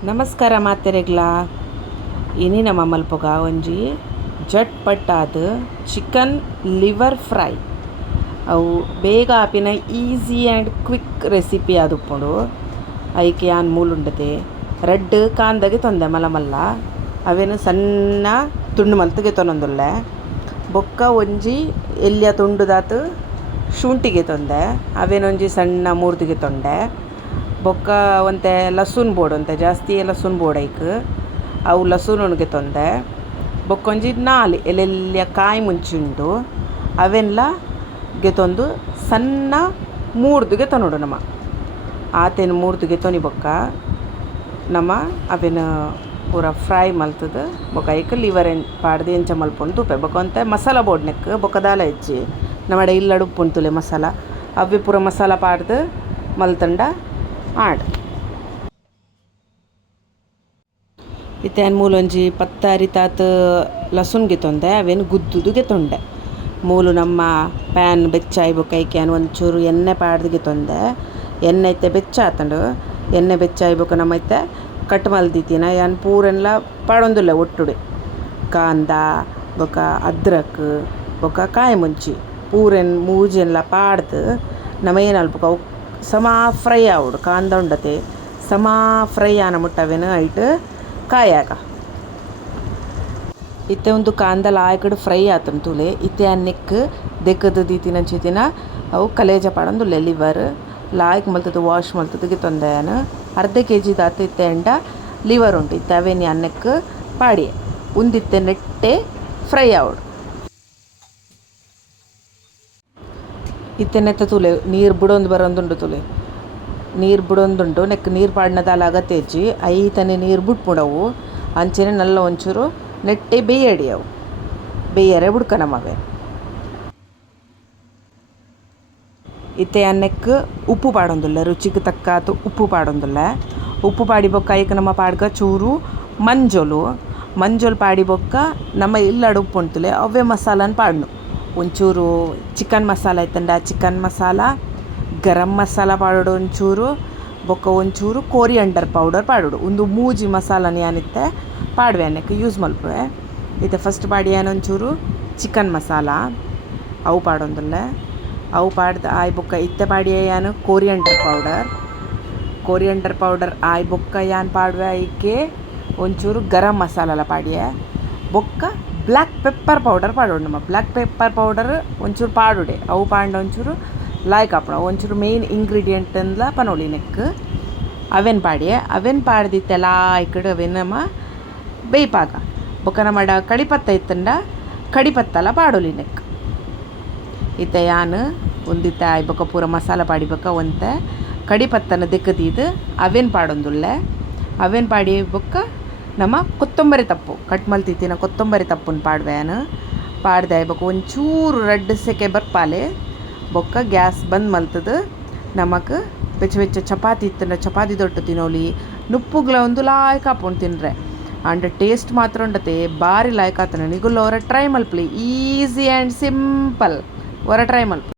ನಮಸ್ಕಾರ ಮಾತೆರೆಗ್ಲ ಇನಿ ನಮ್ಮ ಮಲ್ಪೊಗ ಒಂಜಿ ಜಟ್ ಪಟ್ಟಾದ ಚಿಕನ್ ಲಿವರ್ ಫ್ರೈ ಅವು ಬೇಗ ಆಪಿನ ಈಸಿ ಆ್ಯಂಡ್ ಕ್ವಿಕ್ ರೆಸಿಪಿ ಆದುಪ್ಪುಂಡು ಐಕೆ ಯಾನ್ ಮೂಲುಂಡತೆ ರೆಡ್ ಕಾಂದಗೆ ತೊಂದೆ ಮಲ್ಲ ಅವೇನು ಸಣ್ಣ ತುಂಡು ಮಲ್ತಗೆ ತೊನೊಂದುಲ್ಲೆ ಬೊಕ್ಕ ಒಂಜಿ ಎಲ್ಯ ತುಂಡುದಾತು ಶುಂಠಿಗೆ ತೊಂದೆ ಅವೇನೊಂಜಿ ಸಣ್ಣ ಮೂರ್ದಿಗೆ ತೊಂಡೆ ಬೊಕ್ಕ ಒಂತೆ ಲಸುನ್ ಬೋಡು ಒಂತೆ ಜಾಸ್ತಿ ಲಸುನ್ ಬೋಡೈಕ್ ಅವು ಲಸುನ್ಗೆ ತೊಂದೆ ಬೊಕ್ಕೊಂಜಿ ನಾಲ್ ಎಲೆಲ್ಯ ಕಾಯಿ ಮುಂಚುಂಡು ಅವೆಲ್ಲ ಗೆತೊಂದು ಸಣ್ಣ ಮೂರ್ದುಗೆ ತೊನೊಡು ನಮ ಆತೇನು ಮೂರ್ದುಗೆ ತೊನಿ ಬೊಕ್ಕ ನಮ ಅವೆನ ಪೂರ ಫ್ರೈ ಮಲ್ತದ ಬೊಕ್ಕ ಐಕ್ ಲಿವರ್ ಪಾಡ್ದು ಎಂಚ ಮಲ್ಪೊಂಡು ತೂಪೆ ಬೊಕ್ಕ ಒಂತೆ ಮಸಾಲ ಬೋಡ್ನೆಕ್ ಬೊಕ್ಕ ದಾಲ ಹೆಚ್ಚಿ ನಮ್ಮಡೆ ಇಲ್ಲಡು ಉಪ್ಪುಂಡು ತುಲೆ ಮಸಾಲ ಅವೇ ಪೂರ ಮಸಾಲ ಪಾಡ್ದು ಮಲ್ತಂಡ ಆಡ್ ಇತ್ತೇನು ಮೂಲೊಂಜಿ ಪತ್ತಾರಿ ತಾತು ಲಸುನ್ಗೆ ತೊಂದೆ ಅವೇನು ಗುದ್ದುದುಗೆ ತೊಂಡೆ ಮೂಲು ನಮ್ಮ ಪ್ಯಾನ್ ಬೆಚ್ಚಾಯಿ ಬೊಕ್ಕ ಐಕ್ಯಾನ್ ಒಂಚೂರು ಎಣ್ಣೆ ಪಾಡ್ದಿಗೆ ತೊಂದೆ ಎಣ್ಣೆ ಐತೆ ಬೆಚ್ಚಾತಂಡು ಎಣ್ಣೆ ಬೆಚ್ಚಾಯಿ ಬೊಕ್ಕ ನಮ್ಮ ಐತೆ ಕಟ್ ಮಲ್ದಿತ್ತಿನ ಯಾನ್ ಪೂರೆಲ್ಲ ಪಾಡೊಂದುಲ್ಲೆ ಒಟ್ಟುಡೆ ಕಾಂದ ಬೊಕ್ಕ ಅದ್ರಕ್ ಬೊಕ್ಕ ಕಾಯಿ ಮುಂಚಿ ಪೂರೆನ್ ಮೂಜೆಲ್ಲ ಪಾಡ್ದು ನಮ್ಮ ಏನಲ್ಪ ಅವು ಸಮ ಫ್ರೈ ಆವಡು ಕಾಂದ ಉಂಡತೆ ಸಮ ಫ್ರೈ ಆನ ಮುಟ್ಟವೇನು ಐಟ್ ಕಾಯಾಗ ಇತ್ತೆ ಒಂದು ಕಾಂದ ಲಾಯ್ಕಡು ಫ್ರೈ ಆತನ ತುಲೆ ಇತ್ತೆ ಅನ್ನೆಕ್ ದೆಕ್ಕದ ದೀತಿನ ಚಿತಿನ ಅವು ಕಲೇಜ ಪಾಡೊಂದುಲ್ಲೆ ಲಿವರ್ ಲಾಯ್ಕ್ ಮಲ್ತದ ವಾಶ್ ಮಲ್ತದಗೆ ತೊಂದೆಯನು ಅರ್ಧ ಕೆಜಿ ದಾತು ಇತ್ತೆ ಎಂಡ ಲಿವರ್ ಉಂಟು ಇತ್ತೆ ಅವೇನಿ ಅನ್ನೆಕ್ ಪಾಡಿ ಉಂದಿತ್ತೆ ನೆಟ್ಟೆ ಫ್ರೈ ಆವಡು ಇತ್ತೆನೆತ್ತ ತುಲೆ ನೀರು ಬಿಡೊಂದು ಬರೊಂದುಂಡು ತುಲೆ ನೀರು ಬಿಡೊಂದುಂಡು ನೆಕ್ ನೀರು ಪಾಡ್ನದಾಲ ಅಗತ್ಯಜ್ಜಿ ಐತನೆ ನೀರು ಬಿಟ್ಬಿಡವು ಅಂಚೆನೆ ನಲ್ಲ ಒಂಚೂರು ನೆಟ್ಟೆ ಬೇಯಡಿ ಅವು ಬೇಯರೆ ಬುಡ್ಕ ನಮ್ಮವೆ ಇತ್ತೆ ಅನ್ನೆಕ್ ಉಪ್ಪು ಪಾಡೊಂದುಲ್ಲ ರುಚಿಗೆ ತಕ್ಕಾತು ಉಪ್ಪು ಪಾಡೊಂದುಲ್ಲ ಉಪ್ಪು ಪಾಡಿ ಬೊಕ್ಕ ಐಕ್ ನಮ್ಮ ಪಾಡ್ಗ ಚೂರು ಮಂಜೊಲು ಪಾಡಿ ಬೊಕ್ಕ ನಮ್ಮ ಇಲ್ಲಡು ಉಪ್ಪು ಉಂಟುಲೆ ಅವೇ ಮಸಾಲನ ಪಾಡ್ನು ಒಂಚೂರು ಚಿಕನ್ ಮಸಾಲ ಐತಂಡ ಚಿಕನ್ ಮಸಾಲ ಗರಂ ಮಸಾಲ ಪಾಡೋಡು ಒಂಚೂರು ಬೊಕ್ಕ ಒಂಚೂರು ಕೋರಿಯಂಡರ್ ಪೌಡರ್ ಪಾಡೋಡು ಒಂದು ಮೂಜಿ ಮಸಾಲನ ಏನಿತ್ತೆ ಪಾಡುವೆ ಅನ್ನಕ್ಕೆ ಯೂಸ್ ಮಲ್ಪುವೆ ಇತ್ತೆ ಫಸ್ಟ್ ಪಾಡಿ ಏನೊಂಚೂರು ಚಿಕನ್ ಮಸಾಲ ಅವು ಪಾಡೊಂದುಲ್ಲೆ ಅವು ಪಾಡ್ದು ಆಯ್ ಬೊಕ್ಕ ಇತ್ತೆ ಪಾಡಿ ಏನು ಕೋರಿಯಂಡರ್ ಪೌಡರ್ ಆಯ್ ಬೊಕ್ಕ ಯಾನ್ ಪಾಡುವೆ ಐಕೆ ಒಂಚೂರು ಗರಂ ಮಸಾಲ ಪಾಡಿಯೆ ಬೊಕ್ಕ ಬ್ಲ್ಯಾಕ್ ಪೆಪ್ಪರ್ ಪೌಡರ್ ಪಾಡೋಡು ನಮ್ಮ ಬ್ಲ್ಯಾಕ್ ಪೆಪ್ಪರ್ ಪೌಡರ್ ಒಂಚೂರು ಪಾಡುಡೆ ಅವು ಪಾಂಡ ಒಂಚೂರು ಲಾಯ್ಕ್ ಹಾಪಣ ಒಂಚೂರು ಮೇಯ್ನ್ ಇಂಗ್ರೀಡಿಯೆಂಟ್ ಅಂದ್ಲ ಪನೋಳಿ ನೆಕ್ ಅವೆನ್ ಪಾಡಿಯೆ ಅವೆನ್ ಪಾಡ್ದಿತ್ತೆ ಲಾಯ್ಕಡು ಅವೆನ್ ನಮ್ಮ ಬೇಯ್ಪಾಗ ಬೊಕ್ಕ ನಮ್ಮಡ ಕಡಿಪತ್ತ ಇತ್ತಂಡ ಕಡಿಪತ್ತಲ ಪಾಡೋಲಿ ನೆಕ್ ಇತ್ತೆ ಯಾನ್ ಒಂದಿತ್ತೆ ಆಯ್ ಬೊಕ್ಕ ಪೂರ ಮಸಾಲ ಪಾಡಿ ಬೊಕ್ಕ ಒಂತೆ ಕಡಿಪತ್ತನ ದೆಕ್ಕದೀದು ಅವೆನ್ ಪಾಡೊಂದುಲ್ಲೆ ಅವೆನ್ ಪಾಡಿ ಬೊಕ್ಕ ನಮ್ಮ ಕೊತ್ತಂಬರಿ ತಪ್ಪು ಕಟ್ ಮಲ್ತಿತ್ತಿನ ಕೊತ್ತಂಬರಿ ತಪ್ಪುನ ಪಾಡ್ವೇನು ಪಾಡ್ದೆ ಬೊಕ್ಕ ಒಂಚೂರು ರೆಡ್ ಸೆಕೆ ಬರ್ಪಾಲೆ ಬೊಕ್ಕ ಗ್ಯಾಸ್ ಬಂದ್ ಮಲ್ತದ ನಮಕ್ ಬೆಚ್ಚ ಚಪಾತಿ ಇತ್ತಂಡ ಚಪಾತಿ ದೊಟ್ಟು ತಿನ್ನೋಲಿ ನುಪ್ಪುಗ್ಲ ಒಂದು ಲಾಯ್ಕ್ ಹಾಪುಂಡು ತಿನ್ರೆ ಅಂಡ್ ಟೇಸ್ಟ್ ಮಾತ್ರ ಉಂಡತೆ ಬಾರಿ ಲಾಯ್ಕ್ ಆತನ ನಿಗುಲ್ಲ ಹೊರ ಟ್ರೈ ಮಲ್ಪಲಿ ಈಸಿ ಆ್ಯಂಡ್ ಸಿಂಪಲ್ ಹೊರ ಟ್ರೈ ಮಲ್ಪಲಿ.